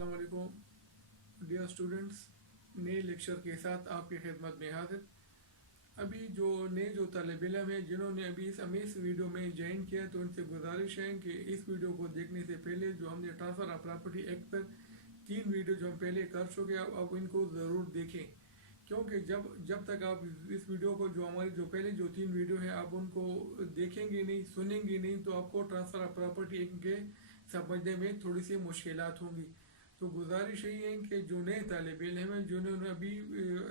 अस्सलाम वालेकुम dear students, नए लेक्चर के साथ आपकी खिदमत में हाजिर। अभी जो तालिब इल्म हैं जिन्होंने अभी इस वीडियो में ज्वाइन किया, तो उनसे गुजारिश है कि इस वीडियो को देखने से पहले जो हमने ट्रांसफ़र ऑफ प्रॉपर्टी एक्ट पर 3 वीडियो जो हम पहले कर चुके हैं, अब इनको ज़रूर देखें। क्योंकि जब जब तक आप इस वीडियो को जो पहले जो 3 वीडियो हैं आप उनको देखेंगे नहीं, सुनेंगे नहीं, तो आपको ट्रांसफ़र ऑफ प्रॉपर्टी एक्ट के समझने में थोड़ी सी मुश्किलात होंगी। तो गुजारिश यही है कि जो नए तालिब इल्म हैं जिन्होंने अभी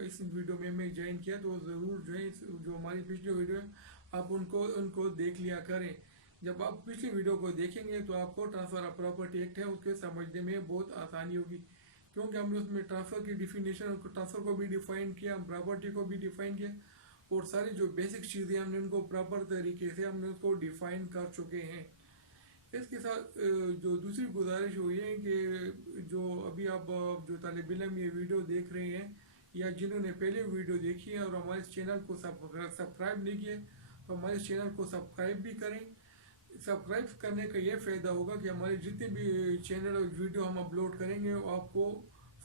इस वीडियो में ज्वाइन किया, तो ज़रूर जो है जो हमारी पिछली वीडियो है आप उनको देख लिया करें। जब आप पिछली वीडियो को देखेंगे तो आपको ट्रांसफ़र ऑफ प्रॉपर्टी एक्ट है उसके समझने में बहुत आसानी होगी, क्योंकि हमने उसमें ट्रांसफ़र की डिफिनेशन, ट्रांसफ़र को भी डिफ़ाइन किया, प्रॉपर्टी को भी डिफ़ाइन किया, और सारी जो बेसिक चीज़ें हमने उनको प्रॉपर तरीके से हमने उसको डिफ़ाइन कर चुके हैं। इसके साथ जो दूसरी गुजारिश हुई है कि जो अभी आप जो तालिब इल्म ये वीडियो देख रहे हैं, या जिन्होंने पहले वीडियो देखी है और हमारे इस चैनल को सब्सक्राइब नहीं किया, तो हमारे इस चैनल को सब्सक्राइब भी करें। सब्सक्राइब करने का ये फ़ायदा होगा कि हमारे जितने भी चैनल और वीडियो हम अपलोड करेंगे वो आपको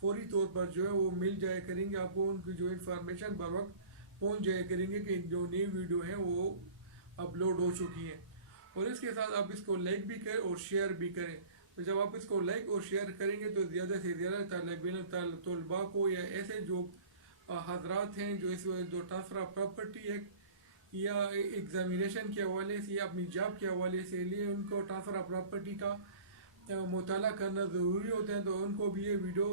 फौरी तौर पर जो है वो मिल जाया करेंगे, आपको उनकी जो इन्फॉर्मेशन बर वक्त पहुँच जाया करेंगे कि जो नई वीडियो है वो अपलोड हो चुकी है। और इसके साथ आप इसको लाइक भी करें और शेयर भी करें। तो जब आप इसको लाइक और शेयर करेंगे तो ज़्यादा से ज़्यादा तलबा को, या ऐसे जो हजरात हैं जो जो ट्रांसफ़र ऑफ प्रॉपर्टी एक्ट या एग्ज़ामिनेशन के हवाले से या अपनी जॉब के हवाले से लिए उनको ट्रांसफ़र ऑफ प्रॉपर्टी का मुताला करना ज़रूरी होता है, तो उनको भी ये वीडियो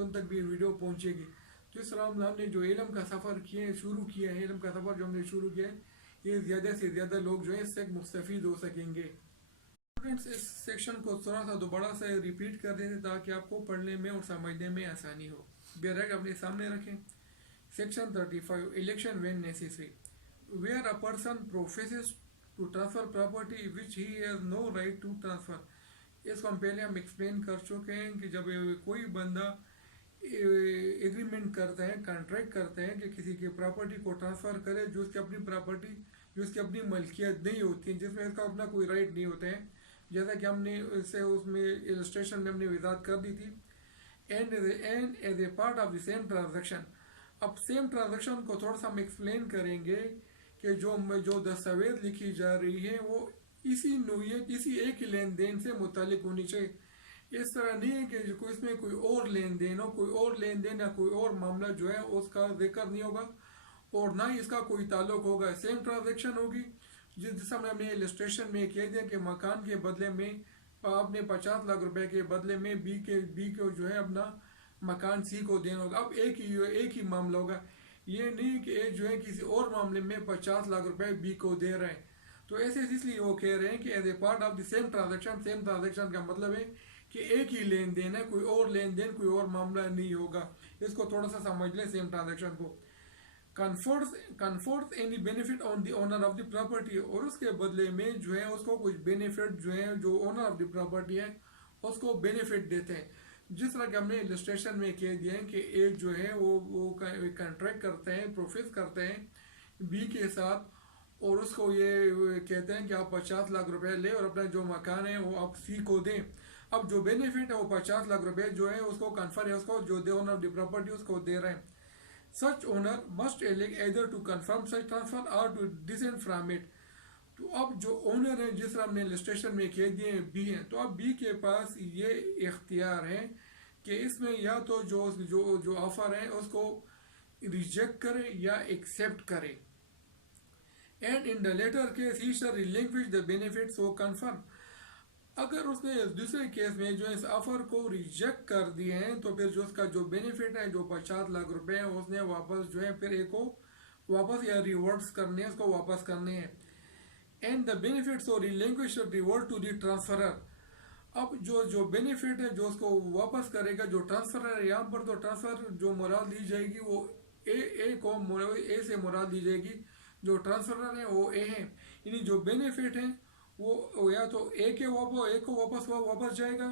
उन तक भी ये वीडियो पहुँचेगी। तो इस तरह हमने जो इल्म का सफ़र शुरू किया है, इल्म का सफ़र जो हमने शुरू किया है, ये ज़्यादा से ज़्यादा लोग जो है इससे मुस्तफ़ीद हो सकेंगे। स्टूडेंट्स, इस सेक्शन को थोड़ा सा दोबारा से रिपीट कर दें ताकि आपको पढ़ने में और समझने में आसानी हो। बेरग अपने सामने रखें। Section 35, election when necessary, where a person professes to transfer property which he has no right to transfer. इसको हम पहले एक्सप्लेन कर चुके हैं कि जब कोई बंदा एग्रीमेंट करते हैं, कॉन्ट्रैक्ट करते हैं कि किसी की प्रॉपर्टी को ट्रांसफ़र करे जो उसकी अपनी प्रॉपर्टी, जो उसकी अपनी मलकियत नहीं होती है, जिसमें इसका अपना कोई राइट नहीं होता है, जैसा कि हमने इससे उसमें इलस्ट्रेशन में हमने वजाहत कर दी थी। And as a part of the same transaction, अब सेम ट्रांजेक्शन को थोड़ा सा हम एक्सप्लेन करेंगे कि जो दस्तावेज लिखी जा रही है वो इसी नोयत, इसी एक ही लेन देन से मुतालिक होनी चाहिए। इस तरह नहीं है कि कोई इसमें कोई और लेन देन हो, कोई और लेन देन या कोई और मामला जो है उसका जिक्र नहीं होगा, और ना ही इसका कोई ताल्लुक होगा। सेम ट्रांजेक्शन होगी जिस समय हमने इलस्ट्रेशन में कह दिया कि मकान के बदले में आपने 50 लाख रुपए के बदले में बी को जो है अपना मकान सी को देना होगा। अब एक ही मामला होगा, ये नहीं कि एक जो है किसी और मामले में 50 लाख रुपए बी को दे रहे हैं। तो ऐसे इसलिए वो कह रहे हैं कि as a part of the same transaction, same transaction का मतलब है कि एक ही लेन देन है, कोई और लेन देन, कोई और मामला नहीं होगा। इसको थोड़ा सा समझ लें सेम ट्रांजेक्शन को। Confers any benefit on the owner of the property, और उसके बदले में जो है उसको कुछ बेनिफिट जो है जो ओनर ऑफ द प्रॉपर्टी है उसको बेनिफिट देते हैं। जिस तरह कि हमने इलस्ट्रेशन में कह दिया है कि एक जो है वो कॉन्ट्रैक्ट करते हैं, प्रोफेस करते हैं बी के साथ, और उसको ये कहते हैं कि आप 50 लाख रुपए ले और अपना जो मकान है वो आप सी को दें। अब जो बेनिफिट है वो 50 लाख रुपए जो है उसको कन्फर है, उसको जो ओनर ऑफ द प्रॉपर्टी उसको दे रहे हैं। Such owner must elect either to confirm such transfer और टू डिसेंट फ्रॉम इट। तो अब जो ओनर है, जिस तरह हमने रजिस्ट्रेशन में कह दिए बी है, तो अब बी के पास ये इख्तियार है कि इसमें या तो जो जो जो ऑफर है उसको रिजेक्ट करे या एक्सेप्ट करे। And in the latter case he shall relinquish the benefit so conferred. अगर उसने दूसरे केस में जो इस ऑफर को रिजेक्ट कर दिए हैं, तो फिर जो उसका जो बेनिफिट है जो 50 लाख रुपए है उसने वापस जो है फिर एक को वापस या रिवर्स करने हैं, उसको वापस करने हैं। And the benefit so relinquish revert to the transferor. अब जो बेनिफिट है जो उसको वापस करेगा जो ट्रांसफरर है, यहाँ पर तो ट्रांसफर जो मुराद ली जाएगी वो ए से मुराद ली जाएगी, जो ट्रांसफरर है वो ए है, यानी जो बेनिफिट है वो या तो ए को वापस जाएगा,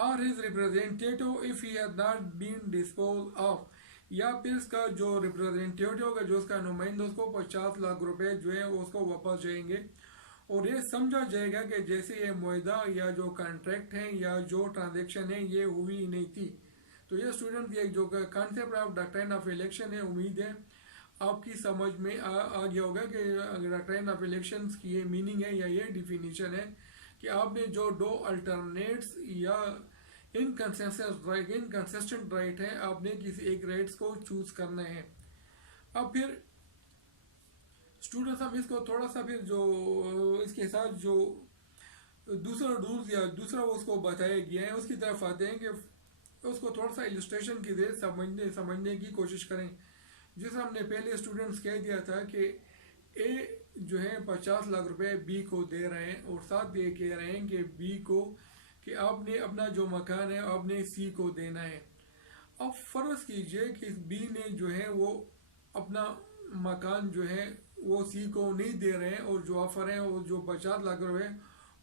और his representative if he has not been disposed of, या फिर इसका जो रिप्रेजेंटेटिव होगा, जो उसका नुमाइंदा, उसको 50 लाख रुपए जो है उसको वापस जाएंगे। और ये समझा जाएगा कि जैसे ये मुआहदा या जो कॉन्ट्रैक्ट है या जो ट्रांजेक्शन है ये हुई ही नहीं थी। तो ये स्टूडेंट ये जो concept of doctrine of election है, उम्मीद है आपकी समझ में आ गया होगा कि डॉक्ट्राइन ऑफ इलेक्शंस की ये मीनिंग है या ये डिफिनीशन है कि आपने जो दो अल्टरनेट्स या इनकंसिस्टेंट राइट है, आपने किसी एक राइट्स को चूज करना है। अब फिर स्टूडेंट्स हम इसको थोड़ा सा फिर जो इसके साथ जो दूसरा रूल्स या दूसरा उसको बताया गया है उसकी तरफ आते हैं कि उसको थोड़ा सा इलस्ट्रेशन की जरिए समझने की कोशिश करें। जैसे हमने पहले स्टूडेंट्स कह दिया था कि ए जो है 50 लाख रुपए बी को दे रहे हैं और साथ ये कह रहे हैं कि बी को कि आपने अपना जो मकान है आपने सी को देना है। अब फर्ज कीजिए कि बी ने जो है वो अपना मकान जो है वो सी को नहीं दे रहे हैं और जो ऑफर है वो जो 50 लाख रुपए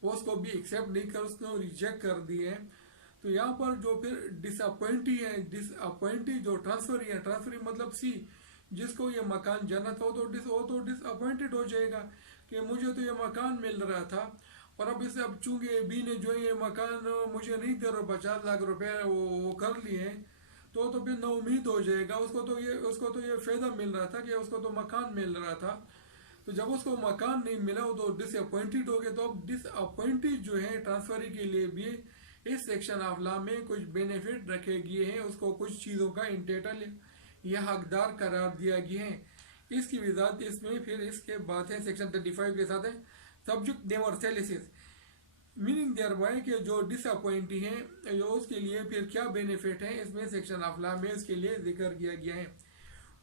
वो उसको भी एक्सेप्ट नहीं कर, उसने रिजेक्ट कर दिए हैं। तो यहाँ पर जो फिर डिसअपॉइंटी जो ट्रांसफरी है, ट्रांसफरी मतलब सी जिसको ये मकान जाना था वो तो डिसअपॉइंटेड हो जाएगा कि मुझे तो ये मकान मिल रहा था और अब इसे अब चूंकि बी ने जो ये मकान मुझे नहीं दे रहा 50 लाख रुपए वो कर लिए हैं तो फिर ना उम्मीद हो जाएगा। उसको तो ये फायदा मिल रहा था कि उसको तो मकान मिल रहा था। तो जब उसको मकान नहीं मिला वो तो डिसअपॉइंटेड हो गया। तो अब डिसअपॉइंटेड जो है ट्रांसफरी के लिए भी इस सेक्शन ऑफ लॉ में कुछ बेनिफिट रखे गए हैं, उसको कुछ चीज़ों का इंटेटल या हकदार करार दिया गया है। इसकी वजाहत इसमें फिर इसके बाद है सेक्शन 35 के साथ है सब्जेक्ट नेवर सेलिसिस, मीनिंग देयर बाय कि जो डिसअपॉइंटी है जो उसके लिए फिर क्या बेनिफिट है इसमें सेक्शन ऑफ लॉ में उसके लिए जिक्र किया गया है।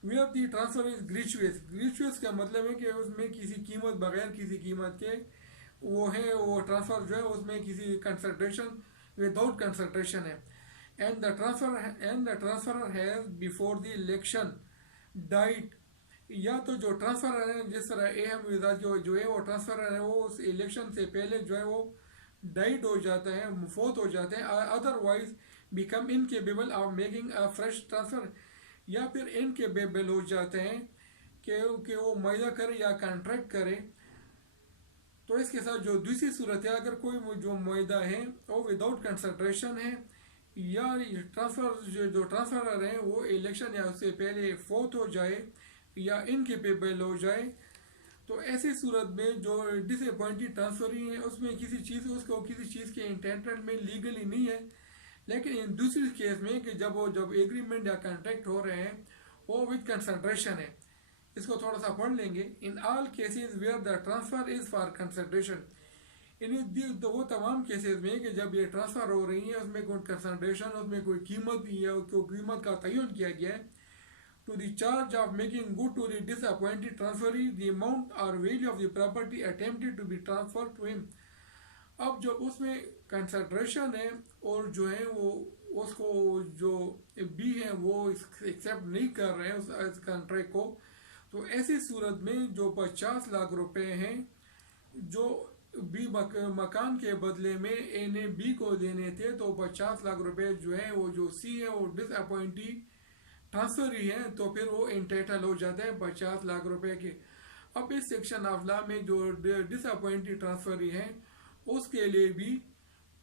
Where the transfer is gratuitous, gratuitous का मतलब है कि उसमें किसी कीमत बगैर किसी कीमत के वो है वो ट्रांसफर जो है उसमें किसी कंसल्टेशन विदाउट कंसल्टेशन है। And the transfer has before the election diet, या तो जो ट्रांसफर है जिस तरह अहम विजात जो है वो ट्रांसफर है वो उस इलेक्शन से पहले जो है वो डाइट हो जाता है, मुफोत हो जाते हैं, otherwise become incapable of making a fresh transfer, या फिर इनकेपेबल हो जाते हैं कि वो मुआहदा करे या कॉन्ट्रैक्ट करे। तो इसके साथ जो दूसरी सूरत है अगर कोई जो मुआहदा है वो विदाउट कंसल्टेशन है या ट्रांसफर जो ट्रांसफर है वो इलेक्शन या उससे पहले फोत हो जाए या इनकेपेबल हो जाए, तो ऐसी सूरत में जो डिसअपॉइंटेड ट्रांसफरी है उसमें किसी चीज़ के इंटेंटमेंट लीगली नहीं है। लेकिन इन दूसरी केस में कि जब एग्रीमेंट या कॉन्ट्रैक्ट हो रहे हैं वो विद कंसल्टेशन है। इसको थोड़ा सा पढ़ लेंगे। In all cases where the transfer is for consultation, तो वो तमाम केसेस में कि जब ये ट्रांसफर हो रही है उसमें कोई कंसल्टेशन उसमें कोई कीमत या कोई कीमत का तयन किया गया है to the charge of making good to the disappointed transferee the amount or value of the property attempted to be transferred to him। अब जो उसमें कंसल्ट्रेशन है और जो है वो उसको जो बी है वो एक्सेप्ट नहीं कर रहे हैं उस कॉन्ट्रैक्ट को, तो ऐसी सूरत में जो 50 लाख रुपए हैं जो बी मकान के बदले में ए ने बी को देने थे, तो 50 लाख रुपए जो है वो जो सी है वो डिसअपॉइंटी ट्रांसफर ही है तो फिर वो इंटाइटल हो जाते हैं 50 लाख रुपए के। अब इस सेक्शन ऑफ लॉ में जो डिसअपॉइंटेड ट्रांसफर ही है उसके लिए भी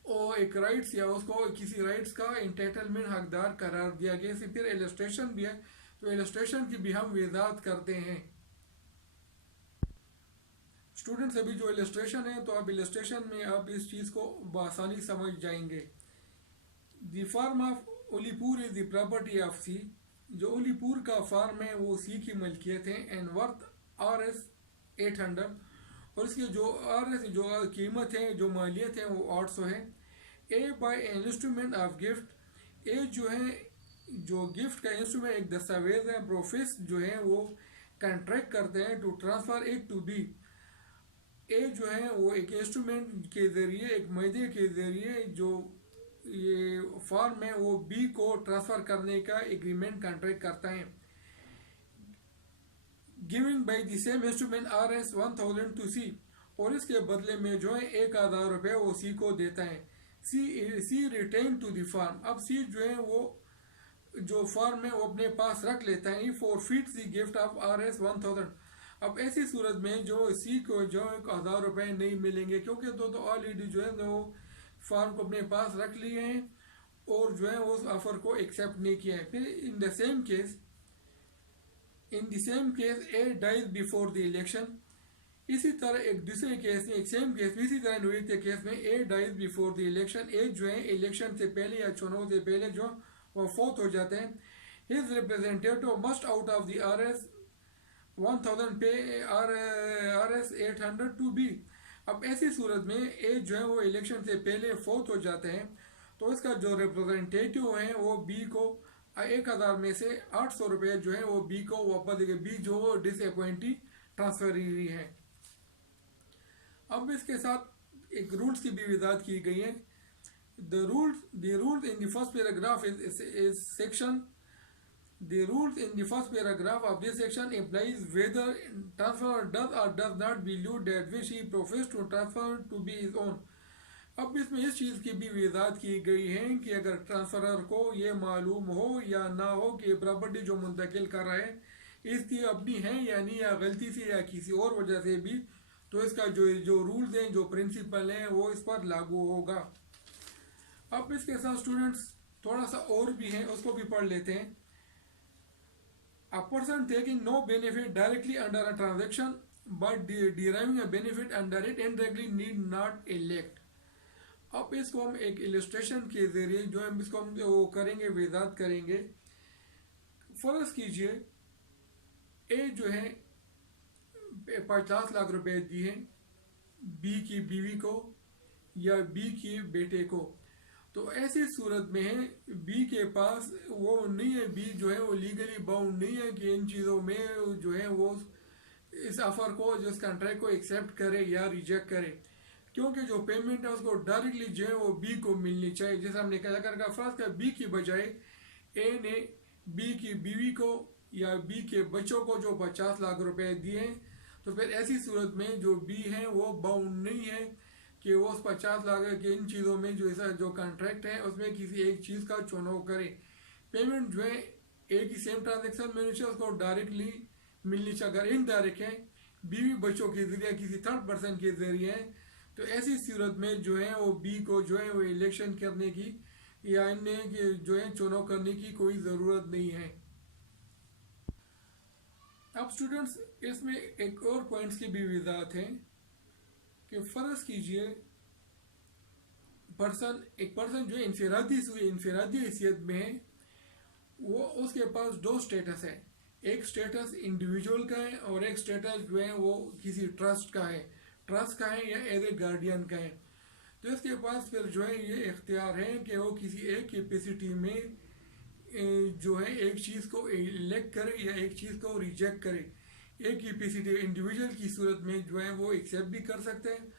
वो एक राइट्स या उसको किसी राइट्स का इंटाइटलमेंट हकदार करार दिया गया। इसी फिर इलस्ट्रेशन भी है तो इलस्ट्रेशन की भी हम वजाहत करते हैं। स्टूडेंट्स अभी जो इलस्ट्रेशन है तो अब इलस्ट्रेशन में आप इस चीज़ को बआसानी समझ जाएंगे। The farm of Ulipur is the property of C, जो उलीपुर का फार्म है वो सी की मलकियत है एंड वर्थ RS 800, और इसकी जो RS जो कीमत है जो मालियत है वो 800 है। ए बाय इंस्ट्रूमेंट ऑफ गिफ्ट, ए जो है जो गिफ्ट का इंस्ट्रूमेंट एक दस्तावेज है, प्रोफेस जो है वो कॉन्ट्रैक्ट करते हैं to transfer it to B. A जो है वो एक इंस्ट्रूमेंट के जरिए एक मुआहदे के जरिए जो ये फॉर्म है वो बी को ट्रांसफर करने का एग्रीमेंट कॉन्ट्रैक्ट करता है। Giving by the same instrument RS 1000 to C, और इसके बदले में जो है 1000 रुपये वो सी को देता है। सी रिटेन टू द फॉर्म, अब सी जो है वो जो फॉर्म है वो अपने पास रख लेता है। For feet the gift of RS 1000, अब ऐसी सूरत में जो सी को जो 1,000 रुपये नहीं मिलेंगे, क्योंकि तो ऑलरेडी जो है वो फॉर्म को अपने पास रख लिए हैं और जो है उस ऑफर को एक्सेप्ट नहीं किया है। फिर in the same case A dies before the election, इसी तरह एक दूसरे केस में, एक सेम केस में, इसी तरह नोएट केस में ए डाइज बिफोर द इलेक्शन, ए जो है इलेक्शन से पहले या चुनाव से पहले जो वो फौत हो जाते हैं। His representative must out of the RS 1000 पे RS 800 टू बी। अब ऐसी सूरत में ए जो है वो इलेक्शन से पहले फौत हो जाते हैं, तो इसका जो रिप्रेजेंटेटिव है वो बी को 1,000 में से 800 रुपये जो है वो बी को वापस देंगे। बी जो डिसअपॉइंटी ट्रांसफरी है। अब इसके साथ एक रूल्स की भी वजाहत की गई है। The rules in the first paragraph is section. The rules in the first paragraph of this section applies whether transfer does or does not believe that which he professed to transfer to be his own. अब इसमें इस चीज़ की भी वजाहत की गई है कि अगर ट्रांसफरर को ये मालूम हो या ना हो कि प्रॉपर्टी जो मुंतकिल कर रहा है इसकी अपनी है या नहीं, या गलती से या किसी और वजह से भी, तो इसका जो रूल्स हैं, जो प्रिंसिपल हैं, वो इस पर लागू होगा। अब इसके साथ स्टूडेंट्स थोड़ा सा और भी हैं, उसको भी पढ़ लेते हैं। A person taking no benefit directly under a transaction but deriving a benefit under it indirectly need not elect. अब इसको हम एक इलस्ट्रेशन के जरिए जो हम इसको हम वो करेंगे, वजाहत करेंगे। फर्ज कीजिए ए जो है 50 लाख रुपए दिए बी की बीवी को या बी के बेटे को, तो ऐसी सूरत में है बी के पास वो नहीं है, बी जो है वो लीगली बाउंड नहीं है कि इन चीज़ों में जो है वो इस ऑफर को, जिस कॉन्ट्रैक्ट को एक्सेप्ट करे या रिजेक्ट करे, क्योंकि जो पेमेंट है उसको डायरेक्टली जो है वो बी को मिलनी चाहिए। जैसे हमने कहा करके फर्ज का बी की बजाय ए ने बी की बीवी को या बी के बच्चों को जो 50 लाख रुपए दिए, तो फिर ऐसी सूरत में जो बी है वो बाउंड नहीं है कि वो उस 50 लाख के इन चीज़ों में जो ऐसा जो कॉन्ट्रैक्ट है उसमें किसी एक चीज़ का चुनाव करे। पेमेंट जो है एक ही सेम ट्रांजेक्शन में नीचे उसको डायरेक्टली मिलनी चाहिए। अगर इनडायरेक्ट है, बीवी बच्चों के जरिए, किसी थर्ड पर्सन के जरिए है, तो ऐसी सूरत में जो है वो बी को जो है वो इलेक्शन करने की या इन्हें जो है चुनाव करने की कोई ज़रूरत नहीं है। अब स्टूडेंट्स इसमें एक और पॉइंट्स की भी वजाहत है कि फ़र्ज कीजिए एक पर्सन जो इंफरादी हैसियत में है, वो उसके पास दो स्टेटस है। एक स्टेटस इंडिविजुअल का है और एक स्टेटस जो है वो किसी ट्रस्ट का है या एज ए गार्डियन का है। तो इसके पास फिर जो है ये इख्तियार है कि वो किसी एक कैपेसिटी में जो है एक चीज़ को इलेक्ट करे या एक चीज़ को रिजेक्ट करे। एक कैपेसिटी इंडिविजुअल की सूरत में जो है वो एक्सेप्ट भी कर सकते हैं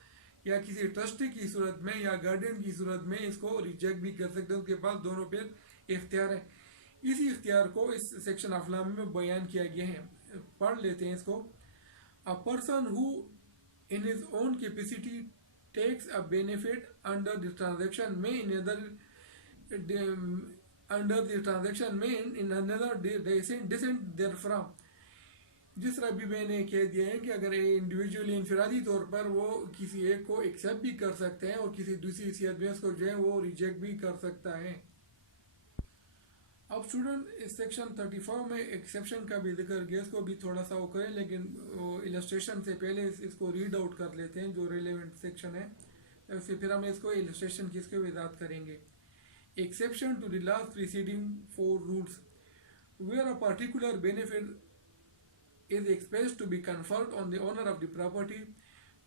या किसी ट्रस्टी की सूरत में या गार्डियन की सूरत में इसको रिजेक्ट भी कर सकते हैं। उसके पास दोनों पर इख्तियार है। इसी इख्तियार को इस सेक्शन ऑफ लॉ में बयान किया गया है। पढ़ लेते हैं इसको। A person who in his own capacity takes a benefit under the transaction may in another descent therefrom। जिस तरह भी मैंने कह दिया है कि अगर इंडिविजुअली इंफरादी तौर पर वो किसी एक को एक्सेप्ट भी कर सकते हैं और किसी दूसरी हैसियत में उसको जो है वो रिजेक्ट भी कर सकता है। अब स्टूडेंट इस सेक्शन 34 में एक्सेप्शन का भी जिक्र गया, इसको भी थोड़ा सा वो करें, लेकिन वो इलस्ट्रेशन से पहले इसको रीड आउट कर लेते हैं जो रिलेवेंट सेक्शन है, फिर हम इसको इलस्ट्रेशन की इसके वजाहत करेंगे। Exception to the last preceding 4 rules where a particular benefit is expressed to be conferred on the owner of the property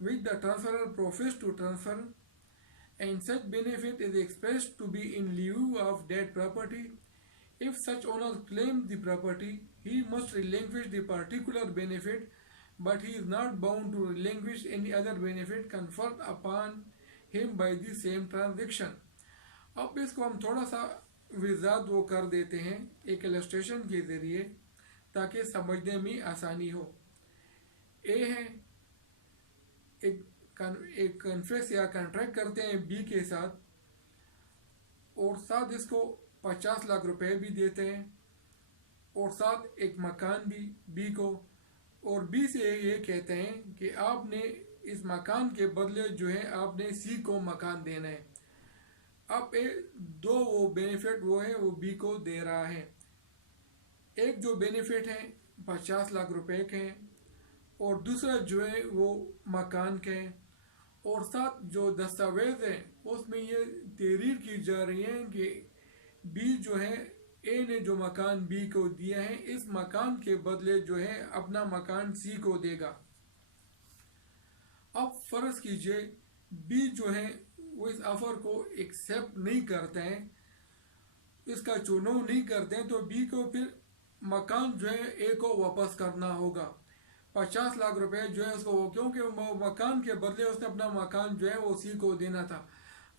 which the transferor profess to transfer and such benefit is expressed to be in lieu of that property. If such owner claims the property, he must relinquish the particular benefit, but he is not bound to relinquish any other benefit conferred upon him by the same transaction। अब इसको हम थोड़ा सा वजाहत वो कर देते हैं एक इलस्ट्रेशन के ज़रिए ताकि समझने में आसानी हो। ए है एक कन्फेस या कॉन्ट्रैक्ट करते हैं बी के साथ और साथ इसको 50 लाख रुपए भी देते हैं और साथ एक मकान भी बी को और बी से ये कहते हैं कि आपने इस मकान के बदले जो है आपने सी को मकान देना है। अब दो वो बेनिफिट वो है वो बी को दे रहा है। एक जो बेनिफिट है 50 लाख रुपए के हैं और दूसरा जो है वो मकान के हैं। और साथ जो दस्तावेज है उसमें ये तहरीर की जा रही है कि बी जो है ए ने जो मकान बी को दिया है इस मकान के बदले जो है अपना मकान सी को देगा। अब फर्ज कीजिए बी जो है वो इस ऑफर को एक्सेप्ट नहीं करते हैं, इसका चुनाव नहीं करते हैं, तो बी को फिर मकान जो है ए को वापस करना होगा। 50 लाख रुपए जो है उसको, क्योंकि मकान के बदले उसने अपना मकान जो है वो सी को देना था।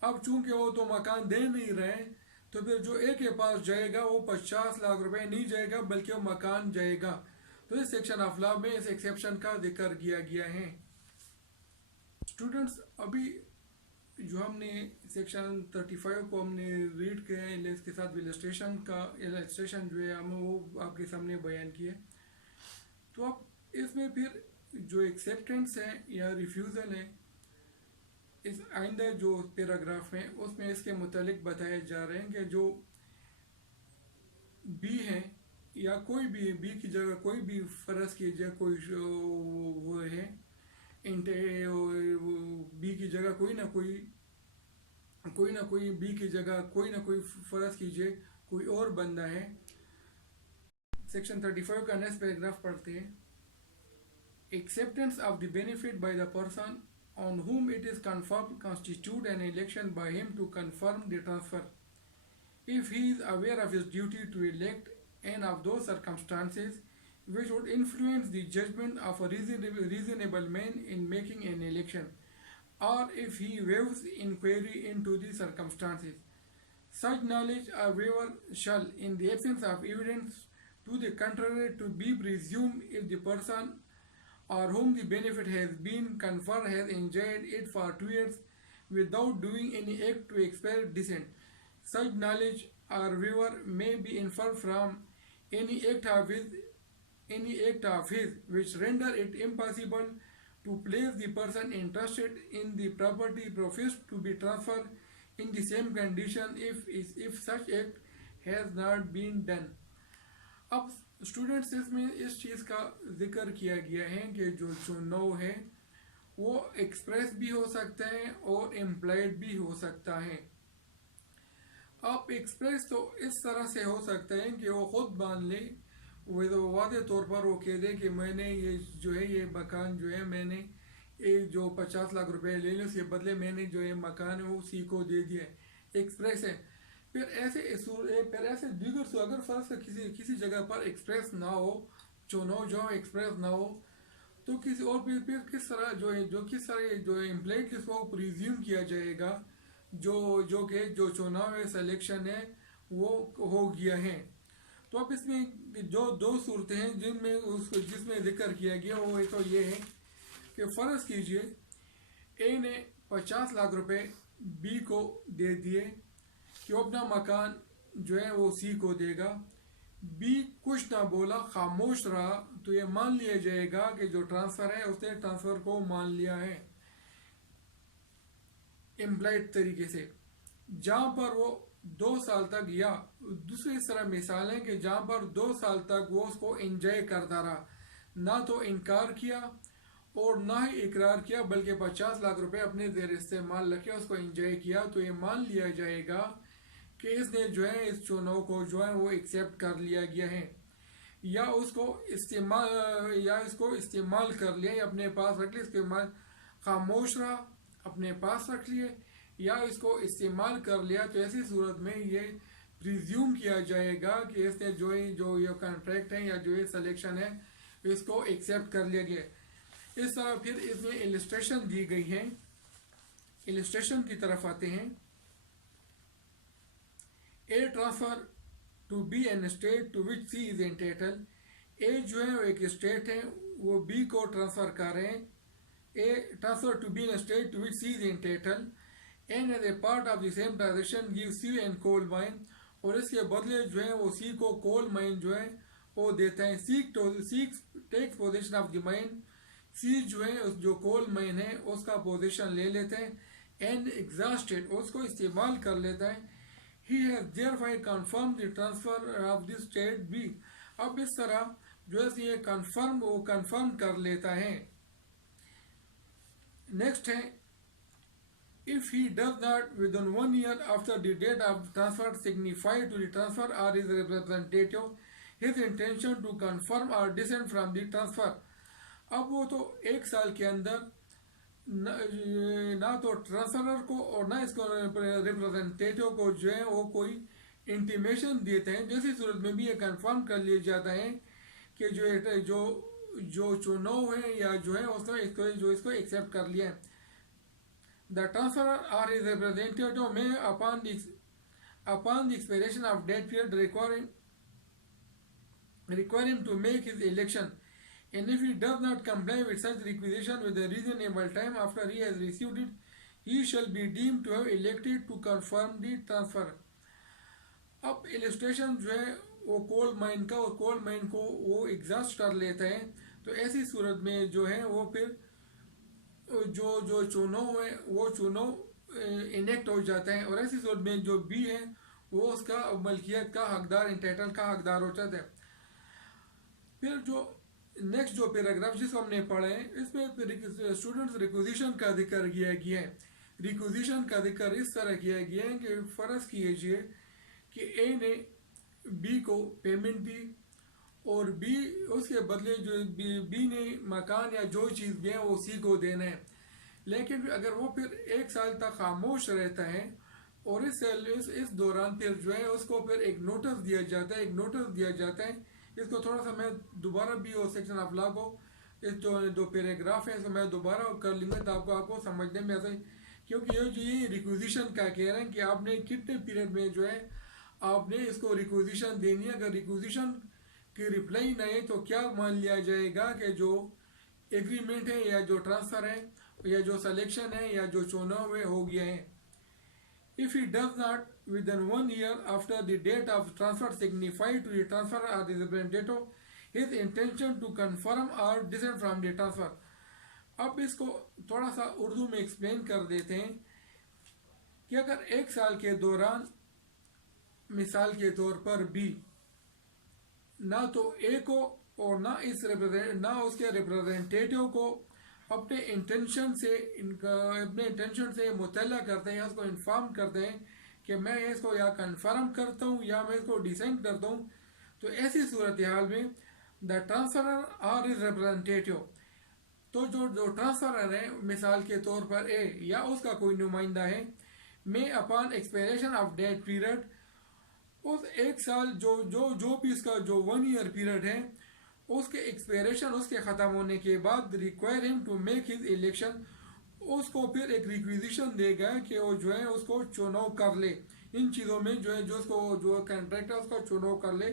अब चूंकि वो तो मकान दे नहीं रहे तो फिर जो ए के पास जाएगा वो 50 लाख रुपए नहीं जाएगा बल्कि वो मकान जाएगा। तो इस सेक्शन ऑफ लॉ में इस एक्सेप्शन का जिक्र किया गया है। स्टूडेंट्स, अभी जो हमने सेक्शन 35 को हमने रीड किया है, इसके साथ इलस्ट्रेशन जो है हम वो आपके सामने बयान किए। तो अब इसमें फिर जो एक्सेप्टेंस है या रिफ्यूज़ल है, इस आइंदा जो पैराग्राफ है उसमें इसके मुतालिक बताए जा रहे हैं कि जो बी है या कोई भी बी की जगह कोई भी फ़र्ज कीजिए कोई वो है बी की जगह कोई ना कोई बी की जगह कोई ना कोई फ़र्ज कीजिए कोई और बंदा है। सेक्शन 35 का नेक्स्ट पैराग्राफ पढ़ते हैं। Acceptance of the benefit by the person on whom it is conferred constitute an election by him to confirm the transfer, if he is aware of his duty to elect and of those circumstances which would influence the judgment of a reasonable man in making an election, or if he waives inquiry into the circumstances. Such knowledge or waiver shall, in the absence of evidence to the contrary, to be presumed if the person or whom the benefit has been conferred has enjoyed it for 2 years without doing any act to express dissent. Such knowledge or waiver may be inferred from any act of his which render it impossible to place the person interested in the property professed to be transferred in the same condition if such act has not been done. अब students इसमें इस चीज़ का जिक्र किया गया है कि जो चुनाव है वो एक्सप्रेस भी हो सकता है और इम्प्लाइड भी हो सकता है। अब एक्सप्रेस तो इस तरह से हो सकता है कि वो खुद मान ले, वो तो वादे तौर पर वो कह दे कि मैंने ये जो है ये मकान जो है मैंने एक जो 50 लाख रुपए ले लो, उसके बदले मैंने जो ये मकान है वो सी को दे दिया है, एक्सप्रेस है। फिर ऐसे दीगर अगर फर्ज किसी जगह पर एक्सप्रेस ना हो, चुनाव जो एक्सप्रेस ना हो, तो किसी और फिर किस तरह किस तरह जो इम्प्लाइड किसको प्रिज्यूम किया जाएगा जो चुनाव है सिलेक्शन है वो हो गया है। तो अब इसमें जो दो सूरतें हैं जिसमें जिक्र किया गया वो तो ये है कि फ़र्ज कीजिए ए ने 50 लाख रुपए बी को दे दिए कि वो अपना मकान जो है वो सी को देगा। बी कुछ ना बोला, खामोश रहा, तो ये मान लिया जाएगा कि जो ट्रांसफ़र है उसने ट्रांसफ़र को मान लिया है इम्प्लाइड तरीके से। जहाँ पर वो 2 साल तक, या दूसरी इस तरह मिसाल है कि जहाँ पर 2 साल तक वो उसको एंजॉय करता रहा, ना तो इनकार किया और ना ही इकरार किया, बल्कि 50 लाख रुपए अपने ज़ेर इस्तेमाल रखे उसको एंजॉय किया, तो ये मान लिया जाएगा कि इसने जो है इस चुनाव को जो है वो एक्सेप्ट कर लिया गया है, या इसको इस्तेमाल कर लिया, या अपने पास रख लिया, इस्तेमाल खामोश रहा, अपने पास रख लिए, या इसको इस्तेमाल कर लिया। तो ऐसी सूरत में ये प्रिज्यूम किया जाएगा कि इसने जो ये कॉन्ट्रैक्ट है या जो ये सिलेक्शन है इसको एक्सेप्ट कर लिया गया। इस तरह फिर इसमें इलस्ट्रेशन दी गई है। इलस्ट्रेशन की तरफ आते हैं। A transfer to B an estate to which C is entitled. A जो है वो एक स्टेट है, वो बी को ट्रांसफर कर रहे हैं। A transfer to B an estate to which C is entitled and as a part of the same transaction give C and coal mine, और इसके बदले जो है वो सी को कोल माइन जो है वो देता है। C takes possession of the mine, C जो है उस जो कोल माइन है उसका पोजीशन ले लेते हैं। एंड एग्जॉस्टेड उसको इस्तेमाल कर लेता है। He has therefore confirm the transfer of this state B. अब इस तरह जो है ये कंफर्म कर लेता है। नेक्स्ट है, if he does not within 1 year after the date of transfer signify to the transfer or his representative his intention to confirm or dissent from the transfer। अब वो तो 1 साल के अंदर ना तो ट्रांसफरर को और ना इसको रिप्रेजेंटेटिव को जो है वो कोई इंटीमेशन देते हैं, जैसी सूरत में भी ये कंफर्म कर लिया जाता है कि जो चुनाव है या जो है उसने इसको एक्सेप्ट कर लिया है। The transferor or his representative may, upon the expiration of that period, require him to make his election, and if he does not comply with such requisition with a reasonable time after he has received it, he shall be deemed to have elected to confirm the transfer। अब illustration जो है वो coal mine का, और coal mine को वो exhaust कर लेता है, तो ऐसी सूरत में जो है वो फिर जो चुनाव है वो चुनाव इनेक्ट हो जाता है, और ऐसी सूरत में जो बी है वो उसका मलकियत का हकदार, इंटाइटल का हकदार हो जाता है। फिर जो नेक्स्ट जो पैराग्राफ जिसको हमने पढ़ा है इसमें स्टूडेंट्स रिक्विजिशन का जिक्र किया गया है। रिक्विजिशन का जिक्र इस तरह किया गया है कि फ़र्ज़ कीजिए कि ए ने बी को पेमेंट दी और बी उसके बदले जो बी ने मकान या जो चीज़ भी है वो सी को देना है, लेकिन अगर वो फिर 1 साल तक खामोश रहता है और इस दौरान फिर जो है उसको फिर एक नोटिस दिया जाता है। इसको थोड़ा सा मैं दोबारा भी वो सेक्शन ऑफ लॉ को इस जो 2 पैराग्राफ है इसको मैं दोबारा कर लूँगा तो आपको समझने में ऐसा, क्योंकि ये रिक्विजिशन का कह रहे हैं कि आपने कितने पीरियड में जो है आपने इसको रिक्विजिशन देनी है। अगर रिक्विजिशन की रिप्लाई नहीं तो क्या मान लिया जाएगा कि जो एग्रीमेंट है या जो ट्रांसफ़र है या जो सिलेक्शन है या जो चुनाव है हो गया है। If he does not within 1 year after the date of transfer signify to the transferor or the representative his intention to confirm or dissent from the transfer। अब इसको थोड़ा सा उर्दू में एक्सप्लेन कर देते हैं कि अगर 1 साल के दौरान मिसाल के तौर पर बी ना तो ए को और ना उसके रिप्रेजेंटेटिव को अपने इंटेंशन से मुतल्ला करते हैं, उसको इन्फॉर्म करते हैं कि मैं इसको या कन्फर्म करता हूँ या मैं इसको डिसेंट करता हूँ, तो ऐसी सूरत हाल में द ट्रांसफरर और इज रिप्रेजेंटेटिव, तो जो ट्रांसफरर है मिसाल के तौर पर ए या उसका कोई नुमाइंदा है, में upon expiration of date period, उस 1 साल जो भी इसका जो 1 ईयर पीरियड है उसके एक्सपायरेशन उसके ख़त्म होने के बाद require him to make his election, उसको फिर एक रिक्विजिशन देगा कि वो जो है उसको चुनाव कर ले। इन चीज़ों में जो है जो उसको जो कॉन्ट्रैक्ट है उसका चुनाव कर ले।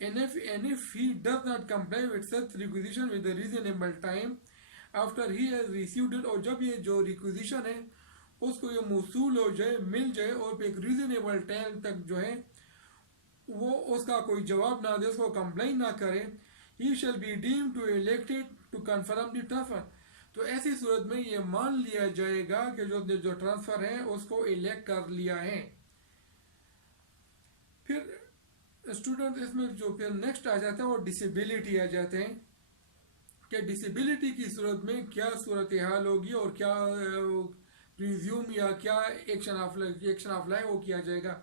And if he does not comply with such requisition with the reasonable time after he has received it, और जब ये जो रिक्विजिशन है उसको ये मौसूल हो जाए, मिल जाए और एक रीजनेबल टाइम तक जो है वो उसका कोई जवाब ना दे, उसको कंप्लेन ना करे, he shall be deemed to elected to confirm the transfer. तो ऐसी सूरत में ये मान लिया जाएगा कि जो ट्रांसफर है उसको इलेक्ट कर लिया है। फिर स्टूडेंट इसमें जो फिर नेक्स्ट आ जाता है वो डिसेबिलिटी आ जाते हैं कि डिसेबिलिटी की सूरत में क्या सूरत हाल होगी और क्या प्रिज्यूम या क्या एक्शन ऑफ लाइफ वो किया जाएगा।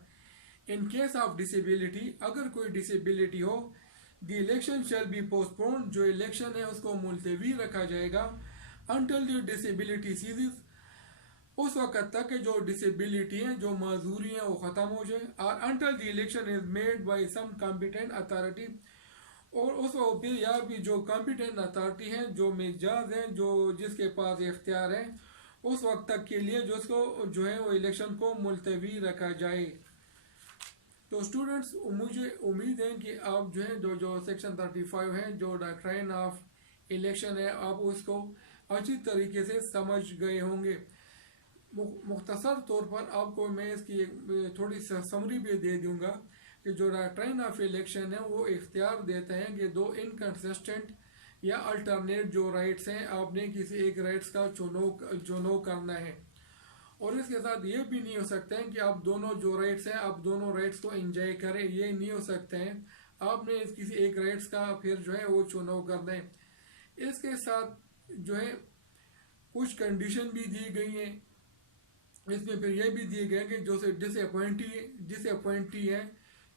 इन केस ऑफ डिसेबिलिटी, अगर कोई डिसेबिलिटी हो, the election shall be postponed, जो इलेक्शन है उसको मुलतवी रखा जाएगा until the disability ceases, उस वक़्त तक कि जो डिसेबिलिटी है जो माजूरी है वो ख़त्म हो जाए, और until the election is made by some competent authority, और उस फिर या भी जो competent authority हैं जो मेजाज हैं जो जिसके पास इख्तियार है उस वक्त तक के लिए जो उसको जो है वो इलेक्शन को मुलतवी रखा जाए। तो स्टूडेंट्स मुझे उम्मीद है कि आप जो है जो सेक्शन 35 है जो डॉक्ट्राइन ऑफ इलेक्शन है आप उसको अच्छी तरीके से समझ गए होंगे। मुख्तसर तौर पर आपको मैं इसकी एक थोड़ी सा समरी भी दे दूंगा कि जो डॉक्ट्राइन ऑफ इलेक्शन है वो इख्तियार देते हैं कि दो इनकंसिस्टेंट या अल्टरनेट जो राइट्स हैं आपने किसी एक राइट्स का चुनाव करना है। और इसके साथ ये भी नहीं हो सकता है कि आप दोनों जो राइट्स हैं आप दोनों राइट्स को एंजॉय करें, ये नहीं हो सकते हैं। आपने किसी एक राइट्स का फिर जो है वो चुनाव करना है। इसके साथ जो है कुछ कंडीशन भी दी गई हैं। इसमें फिर ये भी दिए गए कि जो से डिसअपॉइंटी है,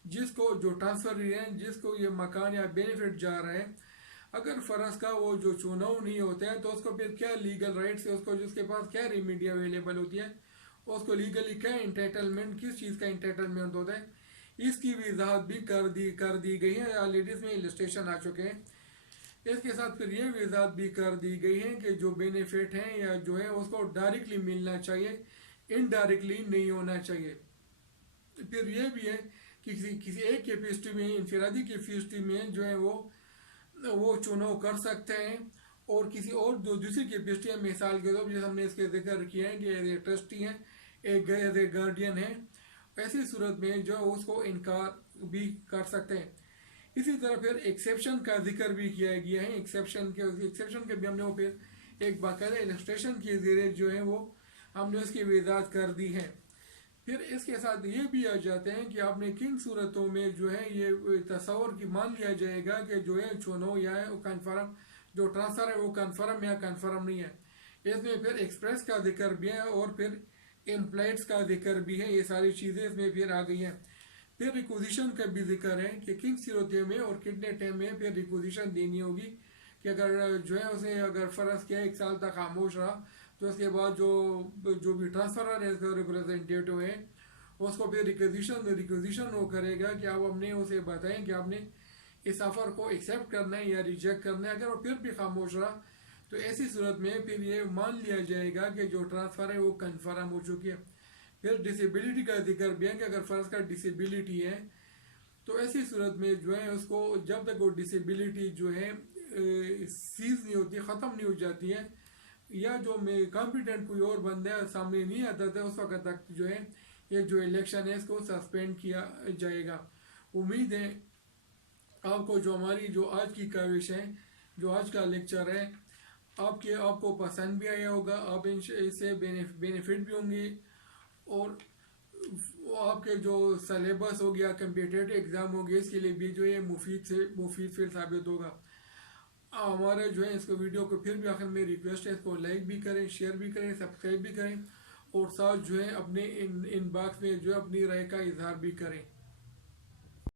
जिसको जो ट्रांसफर है, जिसको ये मकान या बेनिफिट जा रहा है, अगर फर्ज का वो जो चुनाव नहीं होता है तो उसको फिर क्या लीगल राइट्स है, उसको जिसके पास क्या रेमेडी अवेलेबल होती है, उसको लीगली क्या इंटाइटलमेंट, किस चीज़ का इंटाइटलमेंट होता है, इसकी भी वजाहत भी कर दी गई है। ऑलरेडी इसमें इलस्ट्रेशन आ चुके हैं। इसके साथ फिर ये वजाहत भी कर दी गई है कि जो बेनिफिट हैं या जो है उसको डायरेक्टली मिलना चाहिए, इनडायरेक्टली नहीं होना चाहिए। फिर ये भी है कि किसी एक कैपेसिटी में, इनफरादी कैपेसिटी में जो है वो चुनाव कर सकते हैं, और किसी और दूसरी कैपेसिटी है, मिसाल के तौर जैसे हमने इसके जिक्र किया है कि एज ए ट्रस्टी हैं, एक एज ए गार्डियन है, ऐसी सूरत में जो उसको इनकार भी कर सकते हैं। इसी तरह फिर एक्सेप्शन का जिक्र भी किया गया है। एक्सेप्शन के भी हमने वो फिर एक बाकायदा इलस्ट्रेशन के जरिए जो है वो हमने उसकी वजाहत कर दी है। फिर इसके साथ ये भी आ जाते हैं कि आपने किन सूरतों में जो है ये तस्वर की मान लिया जाएगा कि जो है चुनाव या है वो कन्फर्म, जो ट्रांसफ़र है वो कन्फर्म या कन्फर्म नहीं है। इसमें फिर एक्सप्रेस का जिक्र भी है और फिर इम्प्लाइड्स का जिक्र भी है। ये सारी चीज़ें इसमें फिर आ गई हैं। फिर रिक्विजिशन का भी जिक्र है कि किन सूरतों में और कितने टाइम में फिर रिक्विजिशन देनी होगी, कि अगर जो है उसे अगर फ़र्ज किया 1 साल तक खामोश रहा तो उसके बाद जो भी ट्रांसफर है इसका रिप्रेजेंटेटिव है उसको फिर रिक्वेजिशन वो करेगा कि आप अपने उसे बताएं कि आपने इस ऑफर को एक्सेप्ट करना है या रिजेक्ट करना है। अगर वो फिर भी खामोश रहा तो ऐसी सूरत में फिर ये मान लिया जाएगा कि जो ट्रांसफ़र है वो कन्फर्म हो चुकी है। फिर डिसेबिलिटी का जिक्र भी है कि अगर फ़र्ज का डिसेबिलिटी है तो ऐसी सूरत में जो है उसको जब तक वो डिसेबिलिटी जो है सीज नहीं होती, ख़त्म नहीं हो जाती है, या जो कॉम्पिटेंट कोई और बंदा सामने नहीं आता था, उस वक्त तक जो है ये जो इलेक्शन है इसको सस्पेंड किया जाएगा। उम्मीद है आपको जो हमारी जो आज की काविश है, जो आज का लेक्चर है, आपको पसंद भी आया होगा, आप इससे बेनिफिट भी होंगे, और आपके जो सलेबस हो गया, कम्पिटेटिव एग्ज़ाम हो गया, इसके लिए भी जो है मुफीद फिर साबित होगा। हमारे जो है इसको वीडियो को फिर भी आखिर में रिक्वेस्ट है, इसको लाइक भी करें, शेयर भी करें, सब्सक्राइब भी करें, और साथ जो है अपने इन बॉक्स में जो है अपनी राय का इजहार भी करें।